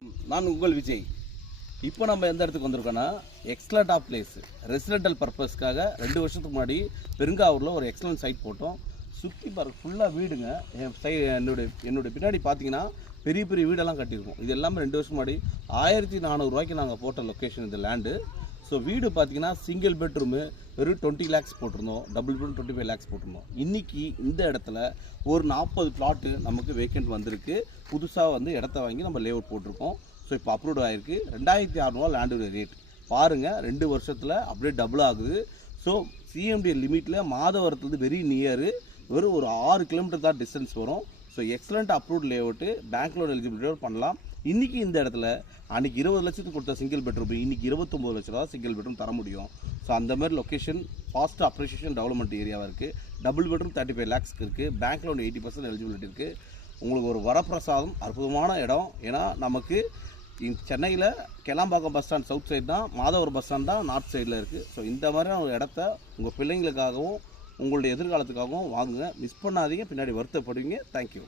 நான் உங்கள் விஜய். இப்போ நம்ம எந்த இடத்துக்கு வந்திருக்கோன்னா, எக்ஸலண்ட் ஆஃப் பிளேஸ் ரெசிடென்டல் பர்பஸ்க்காக 2 வருஷத்துக்கு முன்னாடி பெருங்காவூரில் ஒரு எக்ஸலண்ட் சைட் போட்டோம். சுற்றி பார்க்க ஃபுல்லாக வீடுங்க. என்னுடைய பின்னாடி பார்த்தீங்கன்னா பெரிய பெரிய வீடெல்லாம் கட்டியிருக்கோம். இது எல்லாமே 2 வருஷம் முன்னாடி 1400 ரூபாய்க்கு நாங்கள் போட்ட லொக்கேஷன் இந்த லேண்டு. ஸோ வீடு பார்த்தீங்கன்னா சிங்கிள் பெட்ரூமு வெறும் 20 லேக்ஸ் போட்டிருந்தோம், டபுள் பெட்ரூம் 25 லேக்ஸ் போட்டிருந்தோம். இன்றைக்கி இந்த இடத்துல ஒரு 40 பிளாட்டு நமக்கு வேக்கண்ட் வந்திருக்கு. புதுசாக வந்து இடத்த வாங்கி நம்ம லேஅவுட் போட்டிருக்கோம். ஸோ இப்போ அப்ரூவ் ஆகிருக்கு. 2600 லேண்டோட ரேட் பாருங்கள். 2 வருஷத்தில் அப்படியே டபுள் ஆகுது. ஸோ சிஎம்டி லிமிட்டில் மாதவரத்துலேருந்து வெரி நியரு, வெறும் ஒரு 6 கிலோமீட்டர் தான் டிஸ்டன்ஸ் வரும். So excellent approved layout, bank loan எலிஜிபிலிட்டியோடு பண்ணலாம். இன்றைக்கி இந்த இடத்துல அன்றைக்கி 20 லட்சத்துக்கு கொடுத்த சிங்கிள் பெட்ரூம் இன்றைக்கி 29 லட்ச ரூபா சிங்கிள் பெட்ரூம் தர முடியும். ஸோ அந்த மாதிரி லொக்கேஷன் ஃபாஸ்ட் அப்ரிஷியேஷன் டெவலப்மெண்ட் ஏரியாவாக இருக்குது. டபுள் பெட்ரூம் 35 லேக்ஸ்க்கு இருக்குது. பேங்க் லோன் 80% எலிஜிபிலிட்டி இருக்குது. உங்களுக்கு ஒரு வரப்பிரசாதம், அற்புதமான இடம். ஏன்னா நமக்கு சென்னையில் கெலாம்பாக்கம் பஸ் ஸ்டாண்ட் சவுத் சைடு தான், மாதவரம் பஸ் ஸ்டாண்ட் தான் நார்த் சைடில் இருக்குது. ஸோ இந்த மாதிரியான ஒரு இடத்த உங்கள் பிள்ளைங்களுக்காகவும் உங்களுடைய எதிர்காலத்துக்காகவும் வாங்குங்க. மிஸ் பண்ணாதீங்க, பின்னாடி வருத்தப்படுவீங்க. தேங்க்யூ.